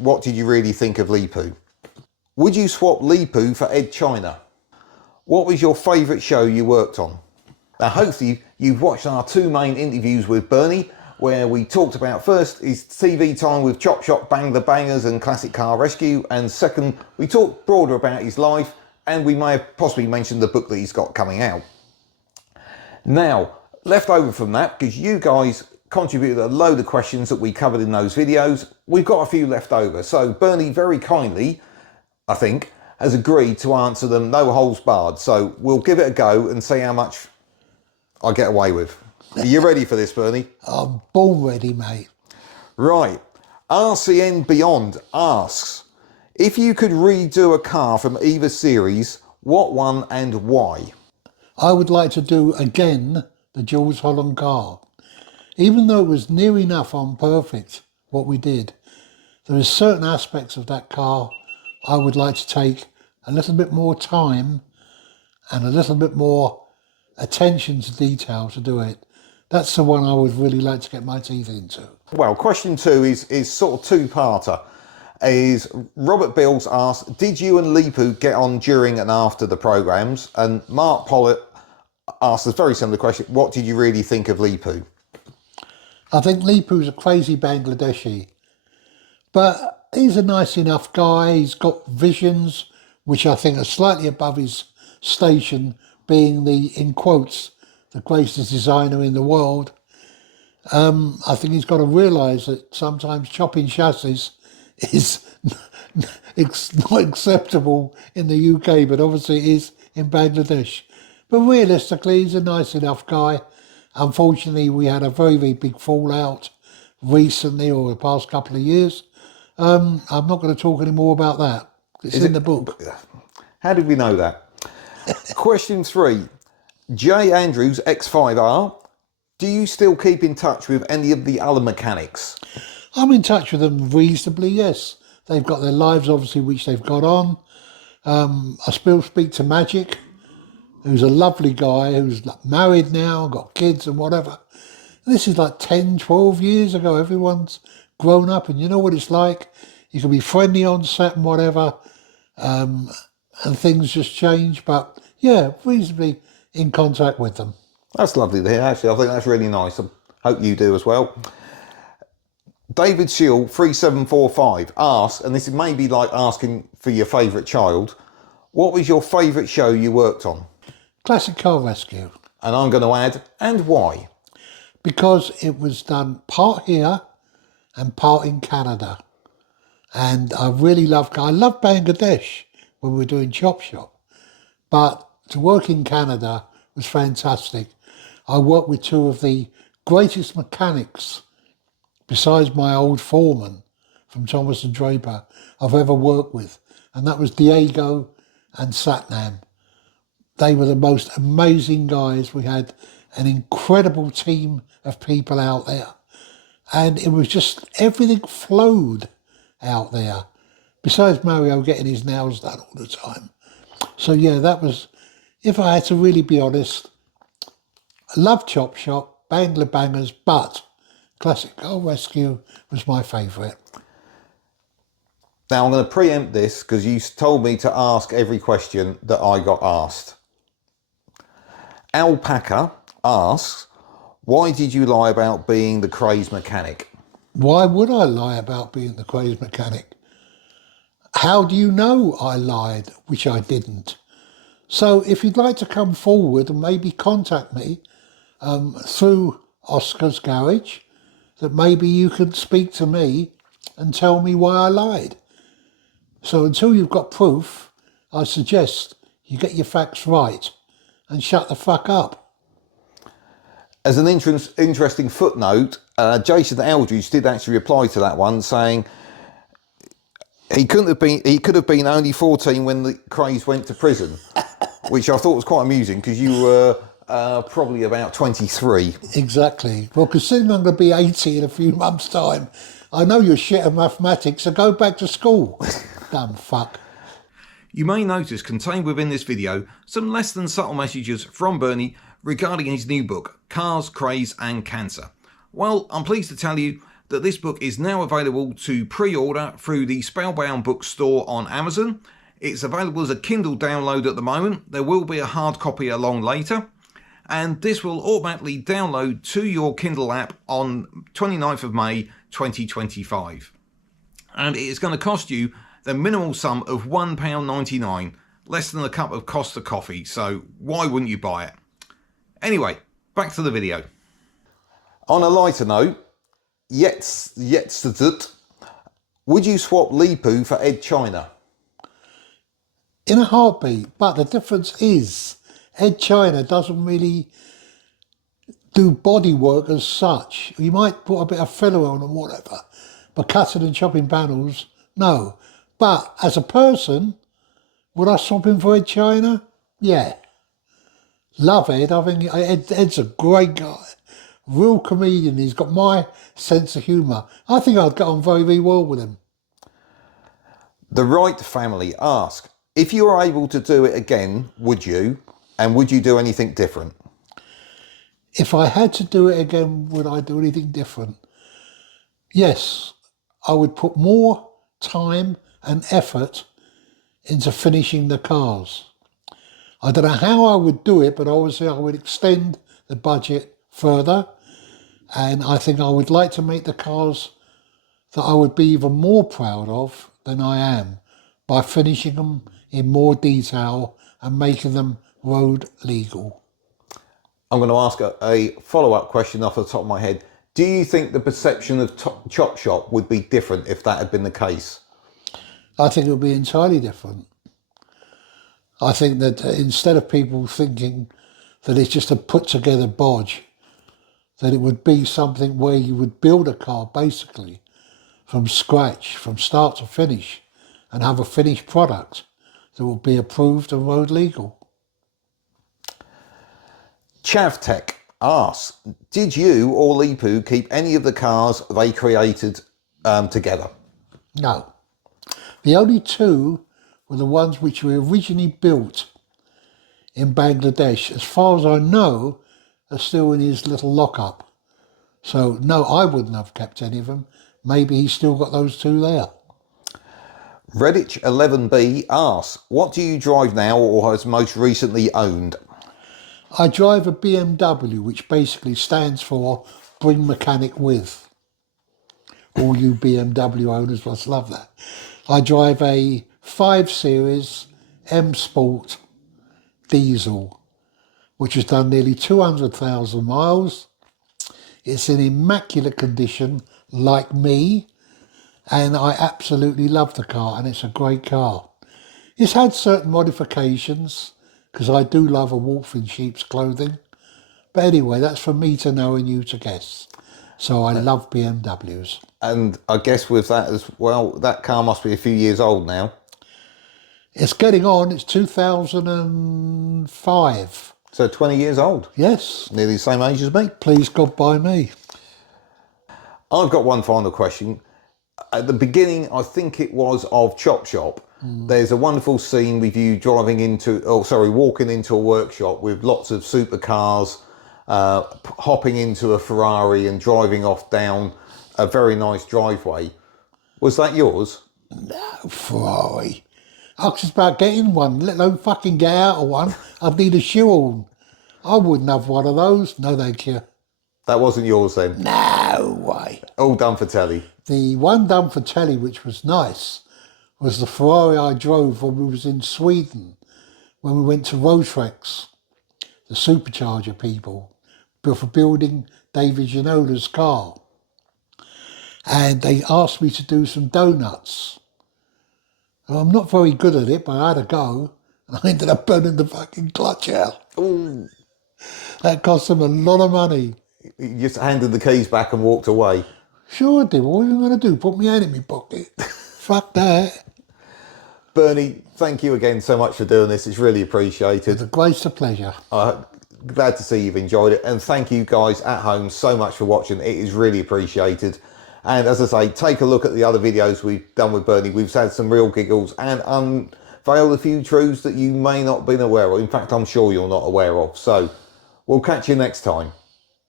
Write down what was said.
What did you really think of Leapoo? Would you swap Leapoo for Ed China? What was your favourite show you worked on? Now hopefully you've watched our two main interviews with Bernie, where we talked about first his TV time with Chop Shop, Bangla Bangers and Classic Car Rescue, and second we talked broader about his life, and we may have possibly mentioned the book that he's got coming out. Now, left over from that, because you guys contributed a load of questions that we covered in those videos, we've got a few left over. So Bernie very kindly, I think, has agreed to answer them, no holds barred. So we'll give it a go and see how much I get away with. Are you ready for this, Bernie? I'm born ready, mate. Right. RCN Beyond asks, if you could redo a car from either series, what one and why? I would like to do again the Jules Holland car. Even though it was near enough on perfect what we did, there are certain aspects of that car I would like to take a little bit more time and a little bit more attention to detail to do it. That's the one I would really like to get my teeth into. Well, question two is sort of two-parter. Is Robert Bills asked, did you and Leapoo get on during and after the programmes? And Mark Pollitt asked a very similar question, what did you really think of Leapoo? I think Leapoo's a crazy Bangladeshi, but he's a nice enough guy. He's got visions, which I think are slightly above his station, being the, in quotes, the greatest designer in the world. I think he's got to realise that sometimes chopping chassis is it's not acceptable in the UK, but obviously it is in Bangladesh. But realistically, he's a nice enough guy. Unfortunately, we had a very, very big fallout recently, or the past couple of years. I'm not going to talk any more about that. It's in the book. How did we know that? Question three. J. Andrews, X5R. Do you still keep in touch with any of the other mechanics? I'm in touch with them reasonably, yes. They've got their lives, obviously, which they've got on. I still speak to Magic, who's a lovely guy, who's married now, got kids and whatever. This is like 10, 12 years ago. Everyone's grown up, and you know what it's like. You can be friendly on set and whatever, and things just change. But yeah, reasonably in contact with them. That's lovely to hear, actually. I think that's really nice. I hope you do as well. David Shield 3745 asks, and this is maybe like asking for your favourite child, what was your favourite show you worked on? Classic Car Rescue. And I'm going to add, and why? Because it was done part here and part in Canada. And I really love Bangladesh when we were doing Chop Shop. But to work in Canada was fantastic. I worked with two of the greatest mechanics, besides my old foreman from Thomas and Draper, I've ever worked with. And that was Diego and Satnam. They were the most amazing guys. We had an incredible team of people out there. And it was just, everything flowed out there. Besides Mario getting his nails done all the time. So yeah, that was, if I had to really be honest, I love Chop Shop, Bangla Bangers, but Classic Car Rescue was my favourite. Now I'm going to preempt this because you told me to ask every question that I got asked. Alpaca asks, why did you lie about being the crazed mechanic? Why would I lie about being the crazed mechanic? How do you know I lied, which I didn't? So if you'd like to come forward and maybe contact me through Oscar's Garage, that maybe you could speak to me and tell me why I lied. So until you've got proof, I suggest you get your facts right and shut the fuck up. As an interesting footnote, Jason Eldridge did actually reply to that one, saying he could have been only 14 when the craze went to prison, which I thought was quite amusing because you were probably about 23. Exactly. Well, considering I'm going to be 80 in a few months' time, I know you're shit at mathematics, so go back to school. Dumb fuck. You may notice contained within this video some less than subtle messages from Bernie regarding his new book, Cars, Craze and Cancer. Well, I'm pleased to tell you that this book is now available to pre-order through the Spellbound bookstore on Amazon. It's available as a Kindle download at the moment. There will be a hard copy along later. And this will automatically download to your Kindle app on 29th of May 2025. And it is going to cost you the minimal sum of £1.99, less than a cup of Costa coffee, so why wouldn't you buy it? Anyway, back to the video. On a lighter note, would you swap Leapoo for Ed China? In a heartbeat, but the difference is Ed China doesn't really do body work as such. You might put a bit of filler on and whatever, but cutting and chopping panels, no. But as a person, would I swap him for Ed China? Yeah. Love Ed. I think Ed's a great guy. Real comedian. He's got my sense of humour. I think I'd get on very, very well with him. The Wright family ask, if you were able to do it again, would you? And would you do anything different? If I had to do it again, would I do anything different? Yes, I would put more time and effort into finishing the cars. I don't know how I would do it, but obviously I would extend the budget further. And I think I would like to make the cars that I would be even more proud of than I am by finishing them in more detail and making them road legal. I'm going to ask a follow-up question off the top of my head. Do you think the perception of Chop Shop would be different if that had been the case? I think it would be entirely different. I think that instead of people thinking that it's just a put-together bodge, that it would be something where you would build a car basically from scratch, from start to finish, and have a finished product that will be approved and road legal. Chavtech asks, did you or Leapoo keep any of the cars they created together? No. The only two were the ones which were originally built in Bangladesh. As far as I know, are still in his little lockup. So no, I wouldn't have kept any of them. Maybe he's still got those two there. Redditch 11B asks, what do you drive now or has most recently owned? I drive a BMW, which basically stands for Bring Mechanic With. All you BMW owners must love that. I drive a 5 Series M Sport diesel, which has done nearly 200,000 miles. It's in immaculate condition, like me, and I absolutely love the car, and it's a great car. It's had certain modifications, because I do love a wolf in sheep's clothing. But anyway, that's for me to know and you to guess. So I love BMWs. And I guess with that as well, that car must be a few years old now. It's getting on. It's 2005. So 20 years old. Yes. Nearly the same age as me. Please God by me. I've got one final question. At the beginning, I think it was of Chop Shop. There's a wonderful scene with you walking into a workshop with lots of supercars, hopping into a Ferrari and driving off down a very nice driveway. Was that yours? No, Ferrari. I was just about getting one, let alone fucking get out of one. I'd need a shoe-on. I wouldn't have one of those. No, thank you. That wasn't yours then? No way. All done for telly? The one done for telly, which was nice, was the Ferrari I drove when we was in Sweden, when we went to Rotrex, the supercharger people, for building David Ginola's car. And they asked me to do some donuts. Well, I'm not very good at it, but I had a go, and I ended up burning the fucking clutch out. Ooh. That cost them a lot of money. You just handed the keys back and walked away? Sure I did. What were you going to do? Put my hand in my pocket? Fuck that. Bernie, thank you again so much for doing this. It's really appreciated. It's a great pleasure. Glad to see you've enjoyed it. And thank you guys at home so much for watching. It is really appreciated. And as I say, take a look at the other videos we've done with Bernie. We've had some real giggles and unveiled a few truths that you may not have been aware of. In fact, I'm sure you're not aware of. So we'll catch you next time.